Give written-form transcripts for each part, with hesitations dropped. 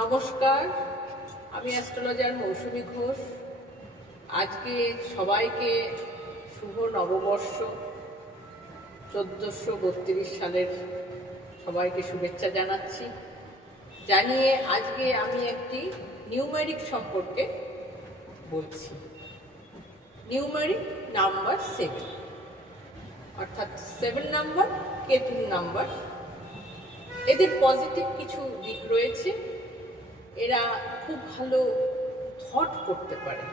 নমস্কার, আমি অ্যাস্ট্রোলজার মৌসুমী ঘোষ। আজকে সবাইকে শুভ নববর্ষ 1432 সালের সবাইকে শুভেচ্ছা জানাচ্ছি। জানিয়ে আজকে আমি একটি নিউমেরিক সম্পর্কে বলছি। নিউমেরিক নাম্বার 7, অর্থাৎ 7 নাম্বার কেতুর নাম্বার। এদের পজিটিভ কিছু দিক রয়েছে। এরা খুব ভালো থট করতে পারে,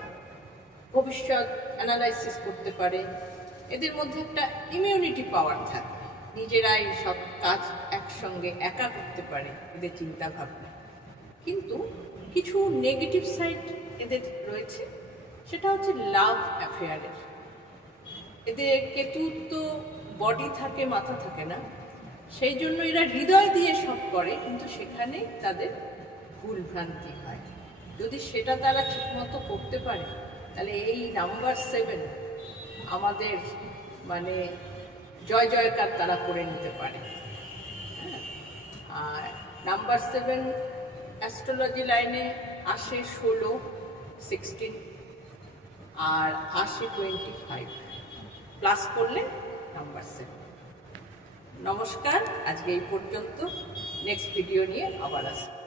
ভবিষ্যৎ অ্যানালাইসিস করতে পারে। এদের মধ্যে একটা ইমিউনিটি পাওয়ার থাকে, নিজেরাই সব কাজ একসঙ্গে একা করতে পারে এদের চিন্তা ভাবনা। কিন্তু কিছু নেগেটিভ সাইড এদের রয়েছে, সেটা হচ্ছে লাভ অ্যাফেয়ারের। এদের কেতুর তো বডি থাকে, মাথা থাকে না, সেই জন্য এরা হৃদয় দিয়ে সব করে, কিন্তু সেখানে তাদের ভুলভ্রান্তি হয়। যদি সেটা তারা ঠিকমতো করতে পারে, তাহলে এই নাম্বার 7 আমাদের জয় জয়কার তারা করে নিতে পারে। আর নাম্বার 7 অ্যাস্ট্রোলজি লাইনে আসে 16, 16 আর আসে 25, প্লাস করলে নাম্বার 7। নমস্কার, আজকে এই পর্যন্ত। নেক্সট ভিডিও নিয়ে আবার আসবো।